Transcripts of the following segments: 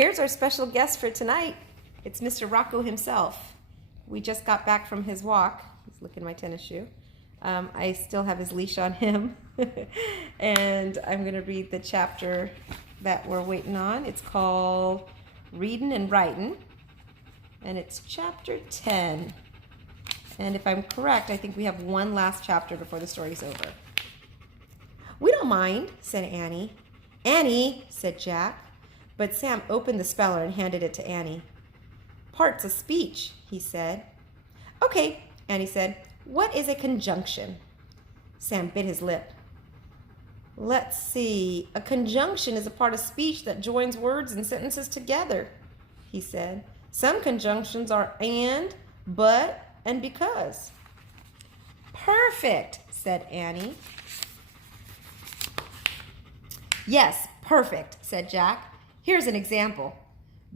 Here's our special guest for tonight. It's Mr. Rocko himself. We just got back from his walk. He's licking my tennis shoe. I still have his leash on him. And I'm going to read the chapter that we're waiting on. It's called Readin' and Writin'. And it's chapter 10. And if I'm correct, I think we have one last chapter before the story's over. We don't mind, said Annie. Annie, said Jack. But Sam opened the speller and handed it to Annie. Parts of speech, he said. Okay, Annie said. What is a conjunction? Sam bit his lip. Let's see. A conjunction is a part of speech that joins words and sentences together, he said. Some conjunctions are and, but, and because. Perfect, said Annie. Yes, perfect, said Jack. Here's an example.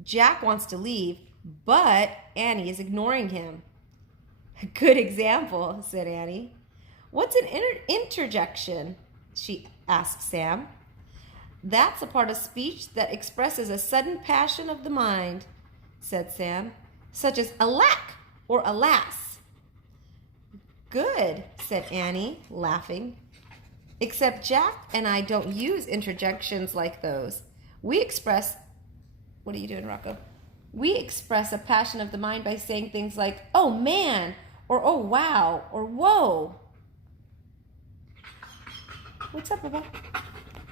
Jack wants to leave, but Annie is ignoring him. Good example, said Annie. What's an interjection? She asked Sam. That's a part of speech that expresses a sudden passion of the mind, said Sam, such as alack or alas. Good, said Annie, laughing. Except Jack and I don't use interjections like those. We express, what are you doing, Rocko? We express a passion of the mind by saying things like, oh man, or oh wow, or whoa. What's up, Bubba?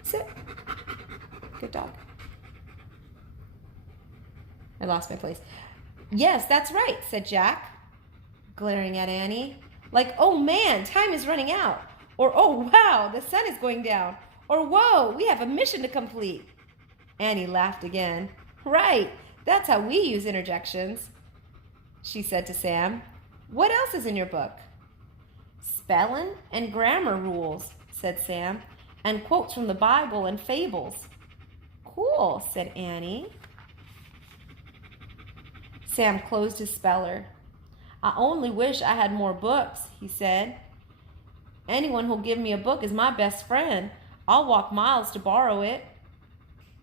Sit. Good dog. I lost my place. Yes, that's right, said Jack, glaring at Annie. Like, oh man, time is running out. Or, oh wow, the sun is going down. Or, whoa, we have a mission to complete. Annie laughed again. Right, that's how we use interjections, she said to Sam. What else is in your book? Spelling and grammar rules, said Sam, and quotes from the Bible and fables. Cool, said Annie. Sam closed his speller. I only wish I had more books, he said. Anyone who'll give me a book is my best friend. I'll walk miles to borrow it.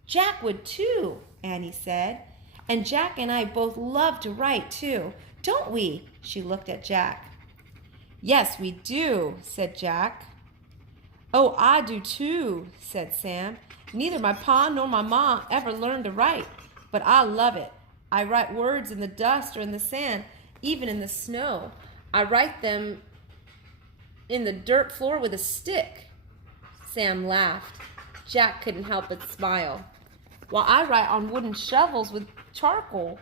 Jack would too, Annie said. And Jack and I both love to write too, don't we? She looked at Jack. Yes, we do, said Jack. Oh, I do too, said Sam. Neither my pa nor my ma ever learned to write, but I love it. I write words in the dust or in the sand, even in the snow. I write them in the dirt floor with a stick. Sam laughed. Jack couldn't help but smile. While I write on wooden shovels with charcoal.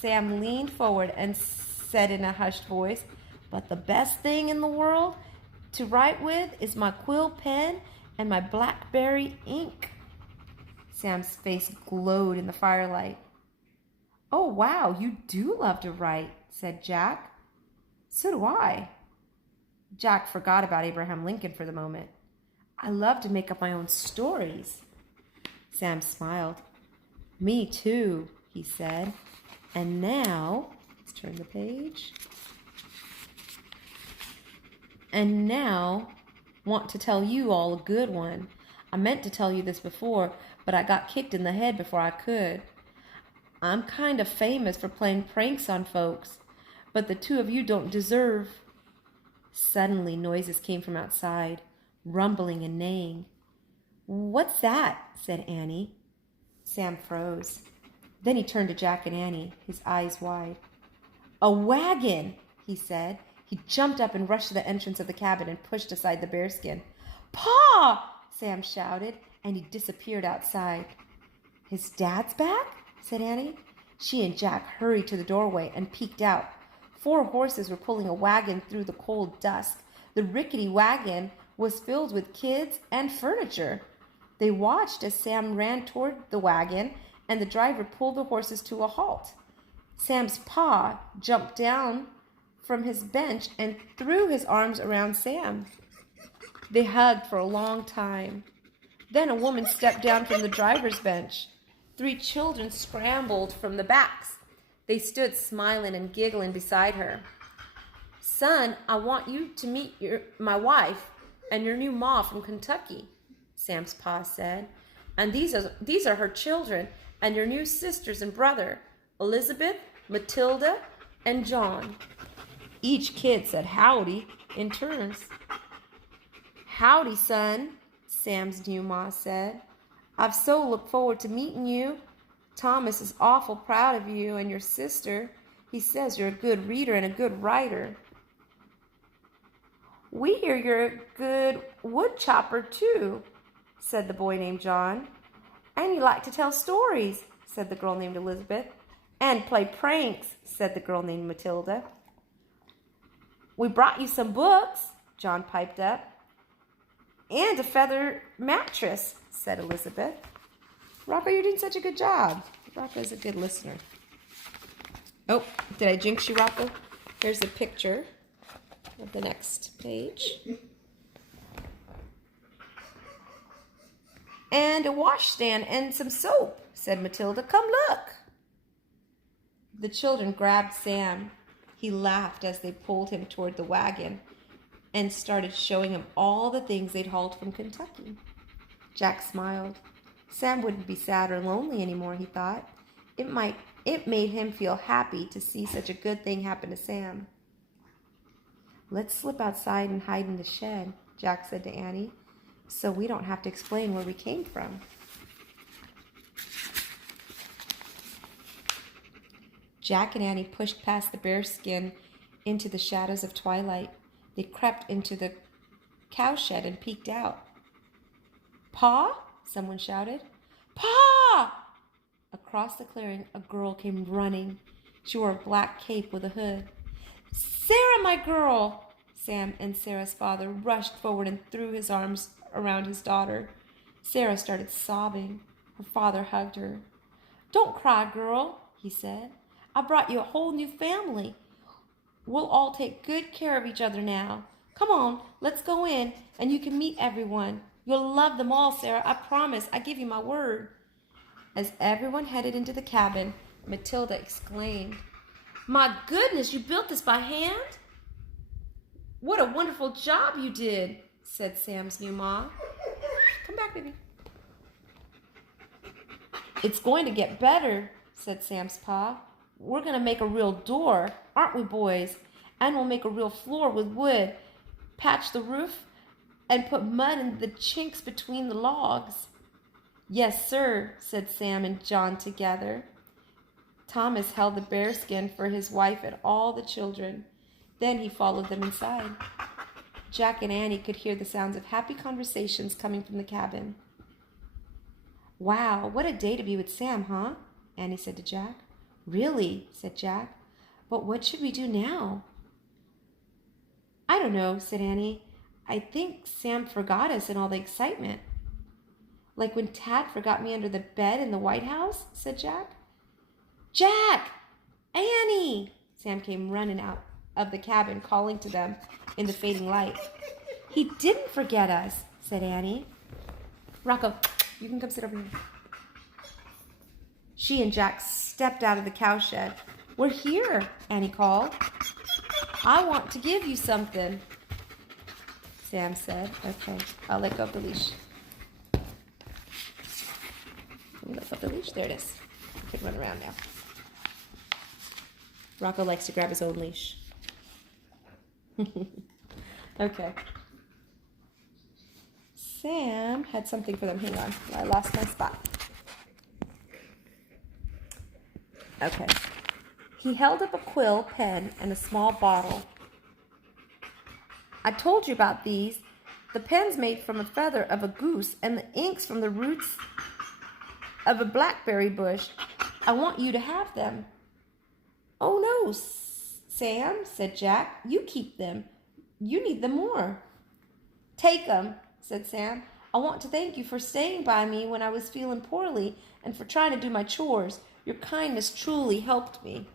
Sam leaned forward and said in a hushed voice, but the best thing in the world to write with is my quill pen and my blackberry ink. Sam's face glowed in the firelight. Oh, wow, you do love to write, said Jack. So do I. Jack forgot about Abraham Lincoln for the moment. I love to make up my own stories. Sam smiled. Me too, he said. And now, let's turn the page. And now, want to tell you all a good one. I meant to tell you this before, but I got kicked in the head before I could. I'm kind of famous for playing pranks on folks, but the two of you don't deserve. Suddenly, noises came from outside, rumbling and neighing. What's that? Said Annie. Sam froze. Then he turned to Jack and Annie, his eyes wide. A wagon, he said. He jumped up and rushed to the entrance of the cabin and pushed aside the bearskin. Pa! Sam shouted, and he disappeared outside. His dad's back? Said Annie. She and Jack hurried to the doorway and peeked out. 4 horses were pulling a wagon through the cold dusk. The rickety wagon was filled with kids and furniture. They watched as Sam ran toward the wagon and the driver pulled the horses to a halt. Sam's pa jumped down from his bench and threw his arms around Sam. They hugged for a long time. Then a woman stepped down from the driver's bench. 3 children scrambled from the backs. They stood smiling and giggling beside her. Son, I want you to meet my wife and your new ma from Kentucky, Sam's pa said. And these are her children, and your new sisters and brother, Elizabeth, Matilda, and John. Each kid said howdy in turns. Howdy, son, Sam's new ma said. I've so looked forward to meeting you. Thomas is awful proud of you and your sister. He says you're a good reader and a good writer. We hear you're a good wood chopper, too, said the boy named John. And you like to tell stories, said the girl named Elizabeth. And play pranks, said the girl named Matilda. We brought you some books, John piped up. And a feather mattress, said Elizabeth. Rocko, you're doing such a good job. Rocko's a good listener. Oh, did I jinx you, Rocko? Here's a picture of the next page. And a washstand and some soap, said Matilda. Come look. The children grabbed Sam. He laughed as they pulled him toward the wagon and started showing him all the things they'd hauled from Kentucky. Jack smiled. Sam wouldn't be sad or lonely anymore, he thought. It made him feel happy to see such a good thing happen to Sam. Let's slip outside and hide in the shed, Jack said to Annie, so we don't have to explain where we came from. Jack and Annie pushed past the bearskin into the shadows of twilight. They crept into the cowshed and peeked out. Pa? Someone shouted. Pa! Across the clearing, a girl came running. She wore a black cape with a hood. Sarah, my girl! Sam and Sarah's father rushed forward and threw his arms around his daughter. Sarah started sobbing. Her father hugged her. Don't cry, girl, he said. I brought you a whole new family. We'll all take good care of each other now. Come on, let's go in, and you can meet everyone. You'll love them all, Sarah, I promise. I give you my word. As everyone headed into the cabin, Matilda exclaimed, My goodness, you built this by hand? What a wonderful job you did, said Sam's new ma. Come back, baby. It's going to get better, said Sam's pa. We're going to make a real door, aren't we, boys? And we'll make a real floor with wood, patch the roof, and put mud in the chinks between the logs. Yes, sir, said Sam and John together. Thomas held the bearskin for his wife and all the children. Then he followed them inside. Jack and Annie could hear the sounds of happy conversations coming from the cabin. Wow, what a day to be with Sam, huh? Annie said to Jack. Really, said Jack. But what should we do now? I don't know, said Annie. I think Sam forgot us in all the excitement. Like when Tad forgot me under the bed in the White House, said Jack. Jack! Annie! Sam came running out of the cabin, calling to them in the fading light. He didn't forget us, said Annie. Rocko, you can come sit over here. She and Jack stepped out of the cowshed. We're here, Annie called. I want to give you something, Sam said. Okay, I'll let go of the leash. Let go of the leash. There it is. You can run around now. Rocko likes to grab his own leash. Okay. Sam had something for them. Hang on. I lost my spot. Okay. He held up a quill, pen, and a small bottle. I told you about these. The pen's made from a feather of a goose, and the ink's from the roots of a blackberry bush. I want you to have them. Oh, no, Sam, said Jack. You keep them. You need them more. Take them, said Sam. I want to thank you for staying by me when I was feeling poorly and for trying to do my chores. Your kindness truly helped me.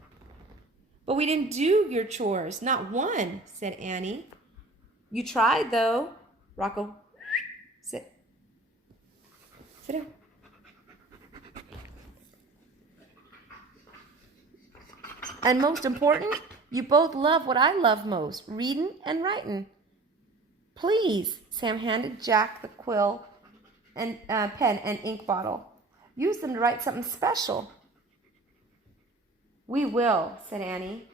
But we didn't do your chores, not one, said Annie. You tried, though. Rocko, sit. Sit down. And most important, you both love what I love most, reading and writing. Please, Sam handed Jack the quill and pen and ink bottle. Use them to write something special. We will, said Annie.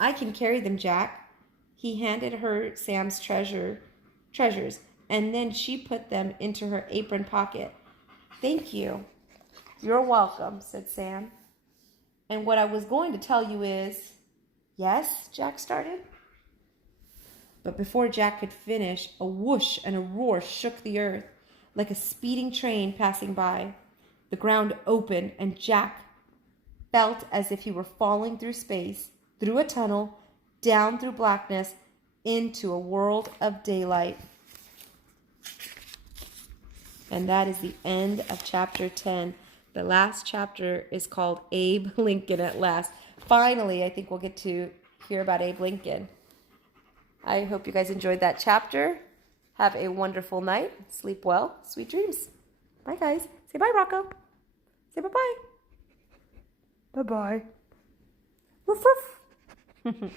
I can carry them, Jack. He handed her Sam's treasures, and then she put them into her apron pocket. Thank you. You're welcome, said Sam. And what I was going to tell you is... Yes, Jack started. But before Jack could finish, a whoosh and a roar shook the earth, like a speeding train passing by. The ground opened, and Jack felt as if he were falling through space, through a tunnel, down through blackness, into a world of daylight. And that is the end of chapter 10. The last chapter is called Abe Lincoln at last. Finally, I think we'll get to hear about Abe Lincoln. I hope you guys enjoyed that chapter. Have a wonderful night. Sleep well. Sweet dreams. Bye, guys. Say bye, Rocko. Say bye-bye. Bye-bye. Woof, woof.